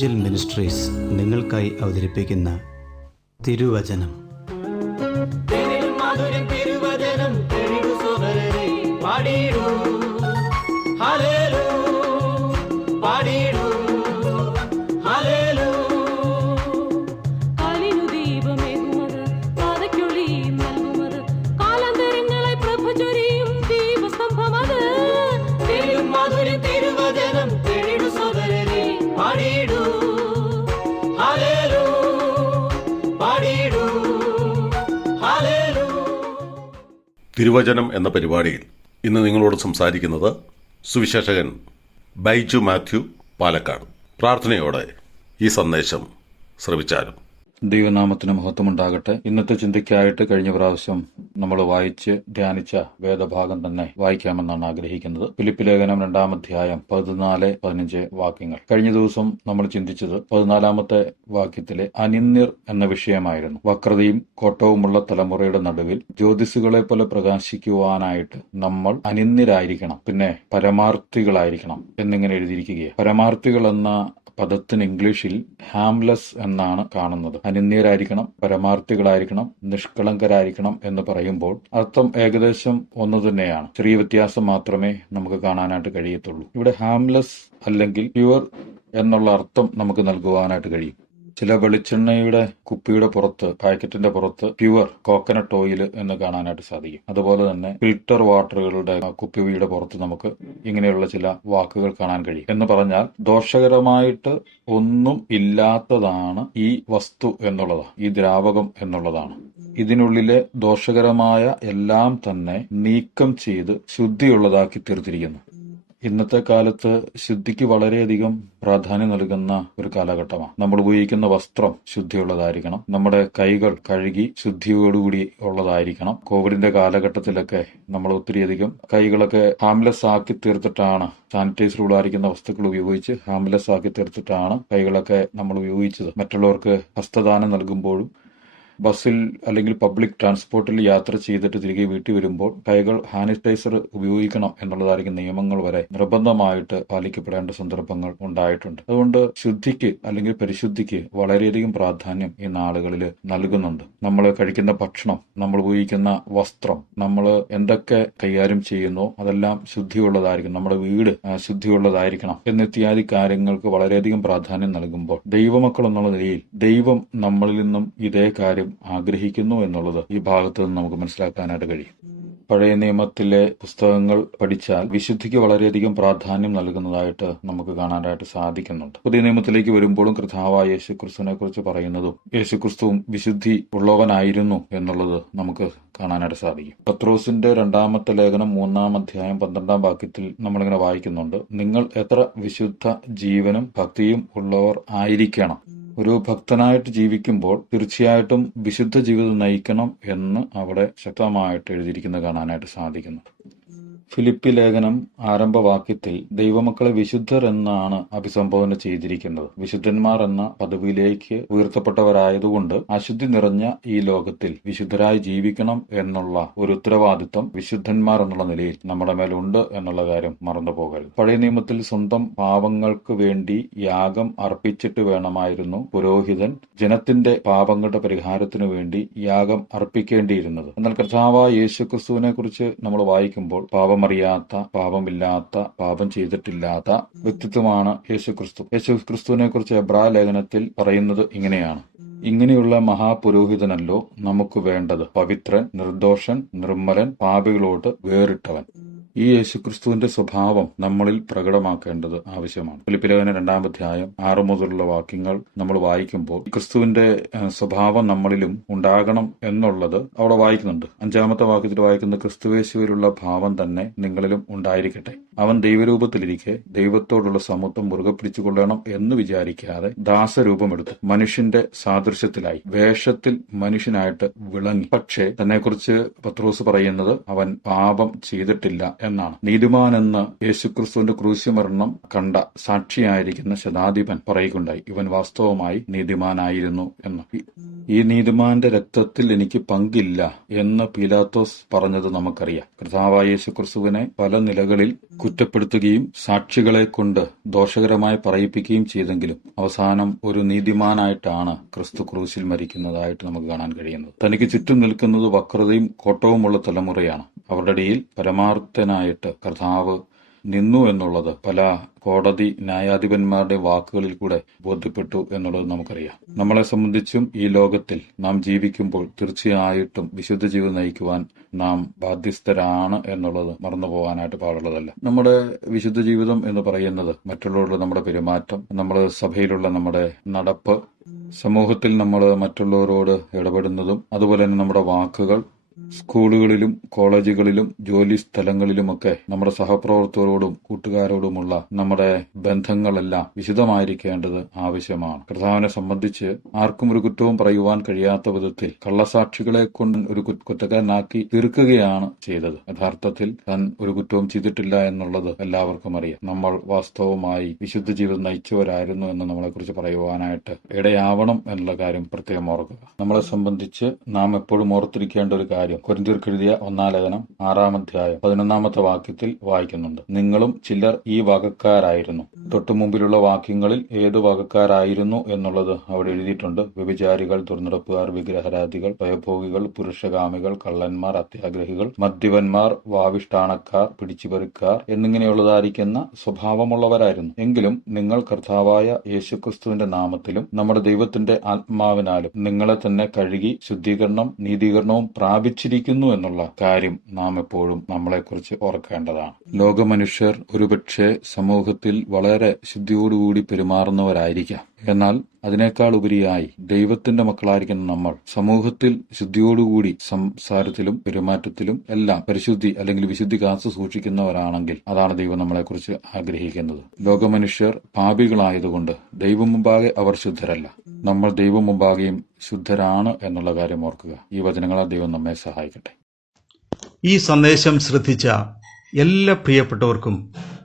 Angel ministries നിങ്ങൾക്കായി അവതരിപ്പിക്കുന്ന തിരുവചനം. തിരുവചനം പാടിയിടൂ, ഹല്ലേലൂയ, പാടിയിടൂ, ഹല്ലേലൂയ. കാലിനു ദീപമേകുമത്, പാതയ്ക്കൊളി നൽകുമത്, കാലാന്തരങ്ങളെ പ്രഭ ചൊരിയും ദീപസ്തംഭമത്. തിരുമാധുര്യം തിരുവചനം തെളിടു സോദരരെ, പാടിയിടൂ, ഹല്ലേലൂയ, പാടിയിടൂ, ഹല്ലേലൂയ. തിരുവചനം എന്ന പരിപാടിയിൽ ഇന്ന് നിങ്ങളോട് സംസാരിക്കുന്നത് സുവിശേഷകൻ ബൈജു മാത്യു, പാലക്കാട്. പ്രാർത്ഥനയോടെ ഈ സന്ദേശം ശ്രവിച്ചാലും. ദൈവനാമത്തിന് മഹത്വമുണ്ടാകട്ടെ. ഇന്നത്തെ ചിന്തയ്ക്കായിട്ട് കഴിഞ്ഞ പ്രാവശ്യം നമ്മൾ വായിച്ച് ധ്യാനിച്ച വേദഭാഗം തന്നെ വായിക്കാമെന്നാണ് ആഗ്രഹിക്കുന്നത്. ഫിലിപ്പി ലേഖനം 2-ാം അധ്യായം 14-15 വാക്യങ്ങൾ. കഴിഞ്ഞ ദിവസം നമ്മൾ ചിന്തിച്ചത് 14-ാമത്തെ വാക്യത്തിലെ അനിന്യർ എന്ന വിഷയമായിരുന്നു. വക്രതയും കോട്ടവുമുള്ള തലമുറയുടെ നടുവിൽ ജ്യോതിസുകളെ പോലെ പ്രകാശിക്കുവാനായിട്ട് നമ്മൾ അനിന്യരായിരിക്കണം, പിന്നെ പരമാർത്ഥികളായിരിക്കണം എന്നിങ്ങനെ എഴുതിയിരിക്കുകയാണ്. പരമാർത്ഥികൾ എന്ന പദത്തിന് ഇംഗ്ലീഷിൽ ഹാംലെസ് എന്നാണ് കാണുന്നത്. അനിന്യരായിരിക്കണം, പരമാർത്ഥികളായിരിക്കണം, നിഷ്കളങ്കരായിരിക്കണം എന്ന് പറയുമ്പോൾ അർത്ഥം ഏകദേശം ഒന്ന് തന്നെയാണ്. ചെറിയ വ്യത്യാസം മാത്രമേ നമുക്ക് കാണാനായിട്ട് കഴിയത്തുള്ളൂ. ഇവിടെ ഹാംലെസ് അല്ലെങ്കിൽ പ്യുവർ എന്നുള്ള അർത്ഥം നമുക്ക് നൽകുവാനായിട്ട് കഴിയും. ചില വെളിച്ചെണ്ണയുടെ കുപ്പിയുടെ പുറത്ത്, പാക്കറ്റിന്റെ പുറത്ത് പ്യുവർ കോക്കനട്ട് ഓയിൽ എന്ന് കാണാനായിട്ട് സാധിക്കും. അതുപോലെ തന്നെ ഫിൽട്ടർ വാട്ടറുകളുടെ കുപ്പിയുടെ പുറത്ത് നമുക്ക് ഇങ്ങനെയുള്ള ചില വാക്കുകൾ കാണാൻ കഴിയും. എന്ന് പറഞ്ഞാൽ ദോഷകരമായിട്ട് ഒന്നും ഇല്ലാത്തതാണ് ഈ വസ്തു എന്നുള്ളതാണ്, ഈ ദ്രാവകം എന്നുള്ളതാണ്. ഇതിനുള്ളിലെ ദോഷകരമായ എല്ലാം തന്നെ നീക്കം ചെയ്ത് ശുദ്ധിയുള്ളതാക്കി തീർത്തിരിക്കുന്നു. ഇന്നത്തെ കാലത്ത് ശുദ്ധിക്ക് വളരെയധികം പ്രാധാന്യം നൽകുന്ന ഒരു കാലഘട്ടമാണ്. നമ്മൾ ഉപയോഗിക്കുന്ന വസ്ത്രം ശുദ്ധിയുള്ളതായിരിക്കണം, നമ്മുടെ കൈകൾ കഴുകി ശുദ്ധിയോടുകൂടി ഉള്ളതായിരിക്കണം. കോവിഡിന്റെ കാലഘട്ടത്തിലൊക്കെ നമ്മൾ ഒത്തിരിയധികം കൈകളൊക്കെ ഹാംലെസ് ആക്കി തീർത്തിട്ടാണ്, സാനിറ്റൈസർ ഉള്ളായിരിക്കുന്ന വസ്തുക്കൾ ഉപയോഗിച്ച് ഹാംലെസ് ആക്കി തീർത്തിട്ടാണ് കൈകളൊക്കെ നമ്മൾ ഉപയോഗിച്ചത്. മറ്റുള്ളവർക്ക് ഹസ്തദാനം നൽകുമ്പോഴും ബസ്സിൽ അല്ലെങ്കിൽ പബ്ലിക് ട്രാൻസ്പോർട്ടിൽ യാത്ര ചെയ്തിട്ട് തിരികെ വീട്ടിൽ വരുമ്പോൾ കൈകൾ സാനിറ്റൈസർ ഉപയോഗിക്കണം എന്നുള്ളതായിരിക്കും നിയമങ്ങൾ വരെ നിർബന്ധമായിട്ട് പാലിക്കപ്പെടേണ്ട സന്ദർഭങ്ങൾ ഉണ്ടായിട്ടുണ്ട്. അതുകൊണ്ട് ശുദ്ധിക്ക് അല്ലെങ്കിൽ പരിശുദ്ധിക്ക് വളരെയധികം പ്രാധാന്യം ഈ നാളുകളിൽ നൽകുന്നുണ്ട്. നമ്മൾ കഴിക്കുന്ന ഭക്ഷണം, നമ്മൾ ഉപയോഗിക്കുന്ന വസ്ത്രം, നമ്മൾ എന്തൊക്കെ കൈകാര്യം ചെയ്യുന്നോ അതെല്ലാം ശുദ്ധിയുള്ളതായിരിക്കണം, നമ്മുടെ വീട് ശുദ്ധിയുള്ളതായിരിക്കണം എന്നിത്യാദി കാര്യങ്ങൾക്ക് വളരെയധികം പ്രാധാന്യം നൽകുമ്പോൾ ദൈവമക്കൾ എന്നുള്ള നിലയിൽ ദൈവം നമ്മളിൽ നിന്നും ഇതേ കാര്യം ആഗ്രഹിക്കുന്നു എന്നുള്ളത് ഈ ഭാഗത്ത് നിന്ന് നമുക്ക് മനസ്സിലാക്കാനായിട്ട് കഴിയും. പഴയ നിയമത്തിലെ പുസ്തകങ്ങൾ പഠിച്ചാൽ വിശുദ്ധിക്ക് വളരെയധികം പ്രാധാന്യം നൽകുന്നതായിട്ട് നമുക്ക് കാണാനായിട്ട് സാധിക്കുന്നുണ്ട്. പുതിയ നിയമത്തിലേക്ക് വരുമ്പോഴും കർത്താവായ യേശുക്രിസ്തുവിനെ കുറിച്ച് പറയുന്നതും യേശുക്രിസ്തുവും വിശുദ്ധി ഉള്ളവനായിരുന്നു എന്നുള്ളത് നമുക്ക് കാണാനായിട്ട് സാധിക്കും. പത്രോസിന്റെ 2-ാമത്തെ ലേഖനം 3-ാം അധ്യായം 12-ാം വാക്യത്തിൽ നമ്മളിങ്ങനെ വായിക്കുന്നുണ്ട്, നിങ്ങൾ എത്ര വിശുദ്ധ ജീവനും ഭക്തിയും ഉള്ളവർ ആയിരിക്കണം. ഒരു ഭക്തനായിട്ട് ജീവിക്കുമ്പോൾ തീർച്ചയായിട്ടും വിശുദ്ധ ജീവിതം നയിക്കണം എന്ന് അവിടെ ശക്തമായിട്ട് എഴുതിയിരിക്കുന്നത് കാണാനായിട്ട് സാധിക്കുന്നു. ഫിലിപ്പി ലേഖനം ആരംഭവാക്യത്തിൽ ദൈവമക്കളെ വിശുദ്ധർ എന്നാണ് അഭിസംബോധന ചെയ്തിരിക്കുന്നത്. വിശുദ്ധന്മാർ എന്ന പദവിയിലേക്ക് ഉയർത്തപ്പെട്ടവരായതുകൊണ്ട് അശുദ്ധി നിറഞ്ഞ ഈ ലോകത്തിൽ വിശുദ്ധരായി ജീവിക്കണം എന്നുള്ള ഒരു ഉത്തരവാദിത്വം വിശുദ്ധന്മാർ എന്നുള്ള നിലയിൽ നമ്മുടെ മേലുണ്ട് എന്നുള്ള കാര്യം മറന്നു പോകരുത്. പഴയ നിയമത്തിൽ സ്വന്തം പാപങ്ങൾക്ക് വേണ്ടി യാഗം അർപ്പിച്ചിട്ട് വേണമായിരുന്നു പുരോഹിതൻ ജനത്തിന്റെ പാപങ്ങളുടെ പരിഹാരത്തിനു വേണ്ടി യാഗം അർപ്പിക്കേണ്ടിയിരുന്നത്. എന്നാൽ കർത്താവായ യേശുക്രിസ്തുവിനെ കുറിച്ച് നമ്മൾ വായിക്കുമ്പോൾ പാപമറിയാത്ത, പാപമില്ലാത്ത, പാപം ചെയ്തിട്ടില്ലാത്ത വ്യക്തിത്വമാണ് യേശുക്രിസ്തു. യേശുക്രിസ്തുവിനെ കുറിച്ച് എബ്രായ ലേഖനത്തിൽ പറയുന്നത് ഇങ്ങനെയാണ്, ഇങ്ങനെയുള്ള മഹാപുരോഹിതനല്ലോ നമുക്ക് വേണ്ടത്, പവിത്രൻ, നിർദോഷൻ, നിർമ്മലൻ, പാപികളോട് വേറിട്ടവൻ. ഈ യേശുക്രിസ്തുവിന്റെ സ്വഭാവം നമ്മളിൽ പ്രകടമാക്കേണ്ടത് ആവശ്യമാണ്. ഫിലിപ്പി ലേഖനം 2-ാം അധ്യായം 6 മുതലുള്ള വാക്യങ്ങൾ നമ്മൾ വായിക്കുമ്പോൾ ക്രിസ്തുവിന്റെ സ്വഭാവം നമ്മളിലും ഉണ്ടാകണം എന്നുള്ളത് അവിടെ വായിക്കുന്നുണ്ട്. 5-ാമത്തെ വാക്യത്തിൽ വായിക്കുന്ന ക്രിസ്തുവേശുവിലുള്ള ഭാവം തന്നെ നിങ്ങളിലും ഉണ്ടായിരിക്കട്ടെ. അവൻ ദൈവരൂപത്തിലിരിക്കെ ദൈവത്തോടുള്ള സമത്വം മുറുകെ പിടിച്ചുകൊള്ളണം എന്ന് വിചാരിക്കാതെ ദാസരൂപമെടുത്തു മനുഷ്യന്റെ സാദൃശ്യത്തിലായി, വേഷത്തിൽ മനുഷ്യനായിട്ട് വിളങ്ങി. പക്ഷേ തന്നെക്കുറിച്ച് പത്രോസ് പറയുന്നത് അവൻ പാപം ചെയ്തിട്ടില്ല എന്നാണ്. നീതിമാൻ എന്ന് യേശുക്രിസ്തുവിന്റെ ക്രൂശിമരണം കണ്ട സാക്ഷിയായിരിക്കുന്ന ശതാധിപൻ പറയുകയുണ്ടായി, ഇവൻ വാസ്തവമായി നീതിമാനായിരുന്നു എന്ന്. ഈ നീതിമാന്റെ രക്തത്തിൽ എനിക്ക് പങ്കില്ല എന്ന് പീലാത്തോസ് പറഞ്ഞത് നമുക്കറിയാം. കർത്താവായ യേശുക്രിസ്തുവിനെ പല നിലകളിൽ കുറ്റപ്പെടുത്തുകയും സാക്ഷികളെ കൊണ്ട് ദോഷകരമായി പറയിപ്പിക്കുകയും ചെയ്തെങ്കിലും അവസാനം ഒരു നീതിമാനായിട്ടാണ് ക്രിസ്തു ക്രൂശിൽ മരിക്കുന്നതായിട്ട് നമുക്ക് കാണാൻ കഴിയുന്നത്. തനിക്ക് ചുറ്റും നിൽക്കുന്നത് വക്രതയും കോട്ടവുമുള്ള തലമുറയാണ്. അവരുടെ ഇടയിൽ പരമാർത്ഥനായിട്ട് കർത്താവ് നിന്നു എന്നുള്ളത് പല കോടതി ന്യായാധിപന്മാരുടെ വാക്കുകളിൽ കൂടെ ബോധ്യപ്പെട്ടു എന്നുള്ളത് നമുക്കറിയാം. നമ്മളെ സംബന്ധിച്ചും ഈ ലോകത്തിൽ നാം ജീവിക്കുമ്പോൾ തീർച്ചയായിട്ടും വിശുദ്ധ ജീവിതം നയിക്കുവാൻ നാം ബാധ്യസ്ഥരാണ് എന്നുള്ളത് മറന്നു പോകാനായിട്ട് പാടുള്ളതല്ല. നമ്മുടെ വിശുദ്ധ ജീവിതം എന്ന് പറയുന്നത് മറ്റുള്ളവരുടെ നമ്മുടെ പെരുമാറ്റം, നമ്മുടെ സഭയിലുള്ള നമ്മുടെ നടപ്പ്, സമൂഹത്തിൽ നമ്മൾ മറ്റുള്ളവരോട് ഇടപെടുന്നതും, അതുപോലെ തന്നെ നമ്മുടെ വാക്കുകൾ, സ്കൂളുകളിലും കോളേജുകളിലും ജോലി സ്ഥലങ്ങളിലുമൊക്കെ നമ്മുടെ സഹപ്രവർത്തകരോടും കൂട്ടുകാരോടുമുള്ള നമ്മുടെ ബന്ധങ്ങളെല്ലാം വിശദമായിരിക്കേണ്ടത് ആവശ്യമാണ്. കർത്താവിനെ സംബന്ധിച്ച് ആർക്കും ഒരു കുറ്റവും പറയുവാൻ കഴിയാത്ത വിധത്തിൽ കള്ളസാക്ഷികളെ കൊണ്ട് ഒരു കുറ്റക്കാരനാക്കി തീർക്കുകയാണ് ചെയ്തത്. യഥാർത്ഥത്തിൽ താൻ ഒരു കുറ്റവും ചെയ്തിട്ടില്ല എന്നുള്ളത് എല്ലാവർക്കും അറിയാം. നമ്മൾ വാസ്തവമായി വിശുദ്ധ ജീവിതം നയിച്ചവരായിരുന്നു എന്ന് നമ്മളെക്കുറിച്ച് പറയുവാനായിട്ട് ഇടയാവണം എന്നുള്ള കാര്യം പ്രത്യേകം ഓർക്കുക. നമ്മളെ സംബന്ധിച്ച് നാം എപ്പോഴും ഓർത്തിരിക്കേണ്ട ഒരു കാര്യം കൊരിന്ത്യർക്കെഴുതിയ 1-ാം ലേഖനം 6-ാം അധ്യായം 11-ാമത്തെ വാക്യത്തിൽ വായിക്കുന്നുണ്ട്. നിങ്ങളും ചിലർ ഈ വകക്കാരായിരുന്നു. തൊട്ടു മുമ്പിലുള്ള വാക്യങ്ങളിൽ ഏതു വകക്കാരായിരുന്നു എന്നുള്ളത് അവിടെ എഴുതിയിട്ടുണ്ട്. വ്യഭിചാരികൾ, ദുർനടപ്പുകാർ, വിഗ്രഹാരാധികൾ, ഭയഭോഗികൾ, പുരുഷകാമികൾ, കള്ളന്മാർ, അത്യാഗ്രഹികൾ, മദ്യപന്മാർ, വാവിഷ്ടാണക്കാർ, പിടിച്ചുപറിക്കാർ എന്നിങ്ങനെയുള്ളതായിരിക്കുന്ന സ്വഭാവമുള്ളവരായിരുന്നു. എങ്കിലും നിങ്ങൾ കർത്താവായ യേശുക്രിസ്തുവിന്റെ നാമത്തിലും നമ്മുടെ ദൈവത്തിന്റെ ആത്മാവിനാലും നിങ്ങളെ തന്നെ കഴുകി ശുദ്ധീകരണം നീതീകരണവും പ്രാപിച്ചിരിക്കുന്നു എന്നുള്ള കാര്യം നാം എപ്പോഴും നമ്മളെക്കുറിച്ച് ഓർക്കേണ്ടതാണ്. ലോകമനുഷ്യർ ഒരുപക്ഷെ സമൂഹത്തിൽ വളരെ ശുദ്ധിയോടുകൂടി പെരുമാറുന്നവരായിരിക്കാം. എന്നാൽ അതിനേക്കാൾ ഉപരിയായി ദൈവത്തിന്റെ മക്കളായിരിക്കുന്ന നമ്മൾ സമൂഹത്തിൽ ശുദ്ധിയോടുകൂടി സംസാരത്തിലും പെരുമാറ്റത്തിലും എല്ലാം പരിശുദ്ധി അല്ലെങ്കിൽ വിശുദ്ധി കാത്തു സൂക്ഷിക്കുന്നവരാണെങ്കിൽ അതാണ് ദൈവം നമ്മളെക്കുറിച്ച് ആഗ്രഹിക്കുന്നത്. ലോകമനുഷ്യർ പാപികളായതുകൊണ്ട് ദൈവം മുമ്പാകെ അവർ ശുദ്ധരല്ല. നമ്മൾ ദൈവം മുമ്പാകെയും ശുദ്ധരാണ് എന്നുള്ള കാര്യം ഓർക്കുക. ഈ വചനങ്ങളാൽ ദൈവം നമ്മെ സഹായിക്കട്ടെ. ഈ സന്ദേശം ശ്രദ്ധിച്ച എല്ലാ പ്രിയപ്പെട്ടവർക്കും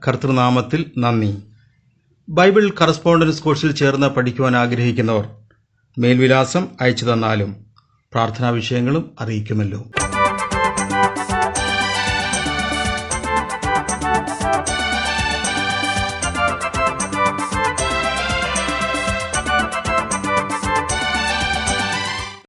കർത്തൃനാമത്തിൽ നന്ദി. ബൈബിൾ കറസ്പോണ്ടൻസ് കോഴ്സിൽ ചേർന്ന് പഠിക്കുവാൻ ആഗ്രഹിക്കുന്നവർ മേൽവിലാസം അയച്ചു തന്നാലും പ്രാർത്ഥനാ വിഷയങ്ങളും അറിയിക്കുമല്ലോ.